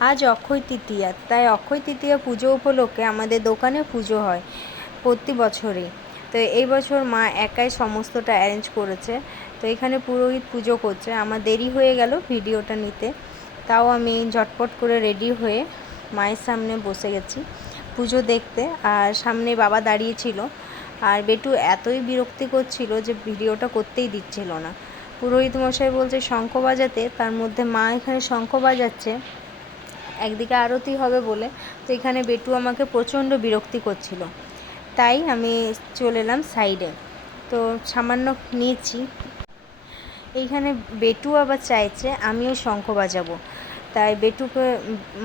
আজ অক্ষয় তৃতীয়া, তাই অক্ষয় তৃতীয়া পুজো উপলক্ষে আমাদের দোকানে পুজো হয় প্রতি বছরই। তো এই বছর মা একাই সমস্তটা অ্যারেঞ্জ করেছে। তো এখানে পুরোহিত পুজো করছে। আমার দেরি হয়ে গেল ভিডিওটা নিতে, তাও আমি ঝটপট করে রেডি হয়ে মায়ের সামনে বসে গেছি পুজো দেখতে। আর সামনে বাবা দাঁড়িয়েছিল, আর বেটু এতই বিরক্তি করছিল যে ভিডিওটা করতেই দিচ্ছিল না। পুরোহিত মশাই বলছে শঙ্খ বাজাতে, তার মধ্যে মা এখানে শঙ্খ বাজাচ্ছে একদিকে আরতি হবে বলে। তো এখানে বেটু আমাকে প্রচণ্ড বিরক্তি করছিল, তাই আমি চলে এলাম সাইডে। তো সামান্য নিয়েছি। এইখানে বেটু আবার চাইছে আমিও শঙ্খ বাজাবো, তাই বেটুকে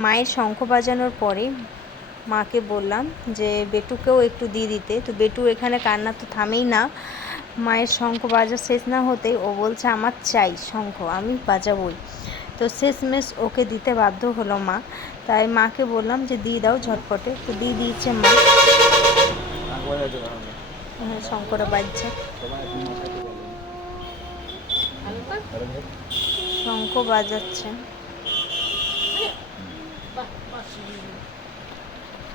মায়ের শঙ্খ বাজানোর পরে মাকে বললাম যে বেটুকেও একটু দিয়ে দিতে। তো বেটু এখানে কান্না তো থামেই না, মায়ের শঙ্খ বাজা শেষ না হতেই ও বলছে আমার চাই শঙ্খ, আমি বাজাবই। তো শেষমেশ ওকে দিতে বাধ্য হলো মা, তাই মাকে বললাম যে দিয়ে দাও ঝটপটে। তো দিয়ে দিয়েছে মা। হ্যাঁ, শঙ্করা বাজছে, শঙ্খ বাজাচ্ছে।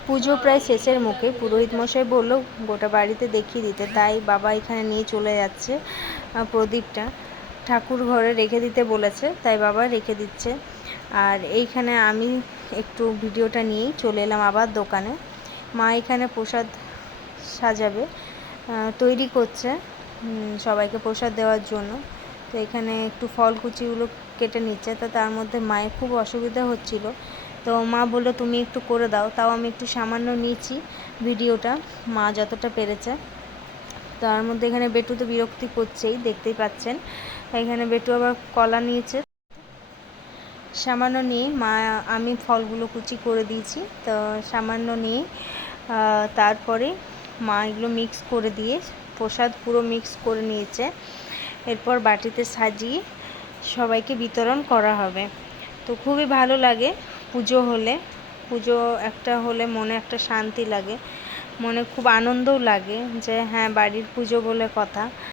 পুজো প্রায় শেষের মুখে। পুরোহিত মশাই বলল গোটা বাড়িতে দেখিয়ে দিতে, তাই বাবা এখানে নিয়ে চলে যাচ্ছে প্রদীপটা। ঠাকুর ঘরে রেখে দিতে বলেছে, তাই বাবা রেখে দিচ্ছে। আর এইখানে আমি একটু ভিডিওটা নিয়েই চলে এলাম আবার দোকানে। মা এখানে প্রসাদ সাজাবে, তৈরি করছে সবাইকে প্রসাদ দেওয়ার জন্য। তো এখানে একটু ফল কুচিগুলো কেটে নিচ্ছে, তো তার মধ্যে মায়ের খুব অসুবিধা হচ্ছিল। তো মা বললো তুমি একটু করে দাও, তাও আমি একটু সামান্য নিয়েছি ভিডিওটা, মা যতটা পেরেছে। তার মধ্যে এখানে বেটু তো বিরক্তি করছেই, দেখতেই পাচ্ছেন। এখানে বেটু আবার কলা নিয়েছে, সামান্য নিয়ে মা আমি ফলগুলো কুচি করে দিয়েছি। তো সামান্য নিয়ে তারপরে মা এগুলো মিক্স করে দিয়ে প্রসাদ পুরো মিক্স করে নিয়েছে। এরপর বাটিতে সাজিয়ে সবাইকে বিতরণ করা হবে। তো খুবই ভালো লাগে পুজো হলে। পুজো একটা হলে মনে একটা শান্তি লাগে, মনে খুব আনন্দও লাগে যে হ্যাঁ বাড়ির পুজো বলে কথা।